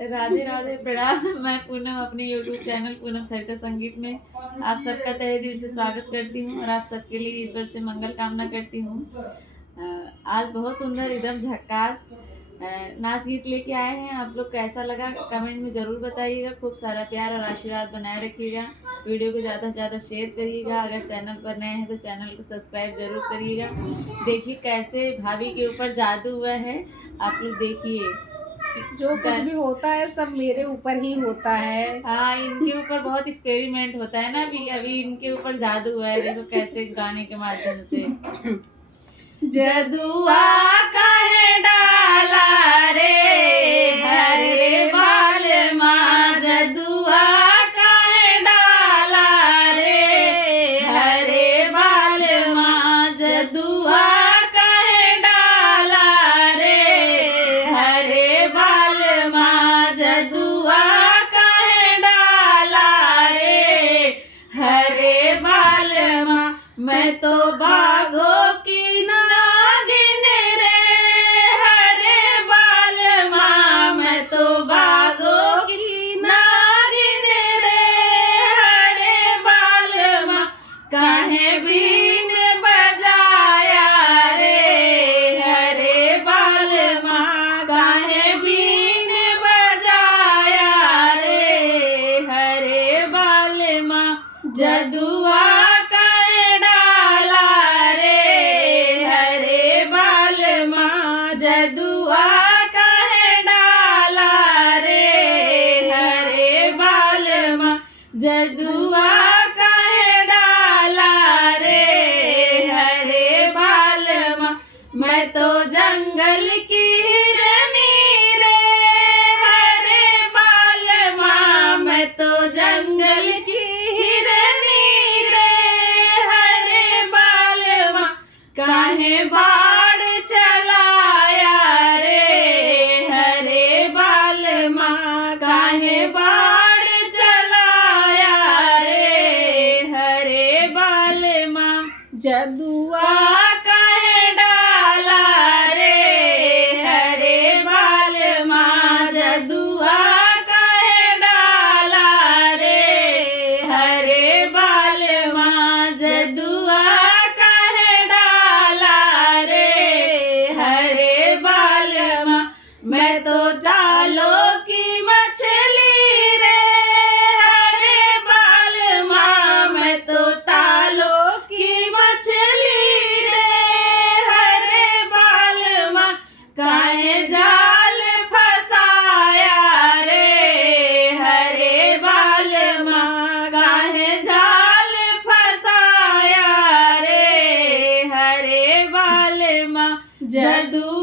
राधे राधे, प्रणाम। मैं पूनम अपने YouTube चैनल पूनम सरका संगीत में आप सबका तहे दिल से स्वागत करती हूँ और आप सबके लिए ईश्वर से मंगल कामना करती हूँ। आज बहुत सुंदर एकदम झक्कास नाच गीत लेके आए हैं। आप लोग कैसा लगा कमेंट में ज़रूर बताइएगा। खूब सारा प्यार और आशीर्वाद बनाए रखिएगा। वीडियो को ज़्यादा से ज़्यादा शेयर करिएगा। अगर चैनल पर नए हैं तो चैनल को सब्सक्राइब जरूर करिएगा। देखिए कैसे भाभी के ऊपर जादू हुआ है, आप लोग देखिए। जो कुछ भी होता है सब मेरे ऊपर ही होता है। हाँ, इनके ऊपर बहुत एक्सपेरिमेंट होता है ना। अभी इनके ऊपर जादू हुआ है, देखो कैसे गाने के माध्यम से। जदुआ काहे डाला रे हरे बाल माँ, जदुआ काहे डाला रे हरे बाल माँ, जदुआ काहे डाला रे हरे बाल माँ, जदुआ काहे डाला रे हरे बाल माँ। मैं तो बाघों की नागिन रे हरे बाल माँ, मैं तो बाघों की नागिन रे हरे बाल माँ। काहे बीन बजाया रे हरे बाल माँ, काहे बीन बजाया रे हरे बाल माँ। जदुआ काहे डाला रे हरे बाल माँ, जदुआ काहे डाला रे हरे बाल माँ, जदुआ काहे डाला रे हरे बाल माँ। मैं तो जंगल की हिरनी रे हरे बाल माँ, मैं तो जंगल की हिरनी रे हरे बाल माँ। काहे बाढ़ चलाया रे हरे बाल माँ, काहे बाढ़ चलाया रे हरे बाल माँ। जदुआ काहे डाला रे हरे बाल माँ, जदुआ काहे डाला रे हरे बाल माँ, जदुआ काहे डाला रे हरे बाल माँ। मैं तो जालों की मछली रे हरे बाल माँ, मैं तो तालों की मछली रे हरे बाल माँ। काहे जाल फसाया रे हरे बाल माँ, काहे जाल फसाया रे हरे बाल माँ। जदू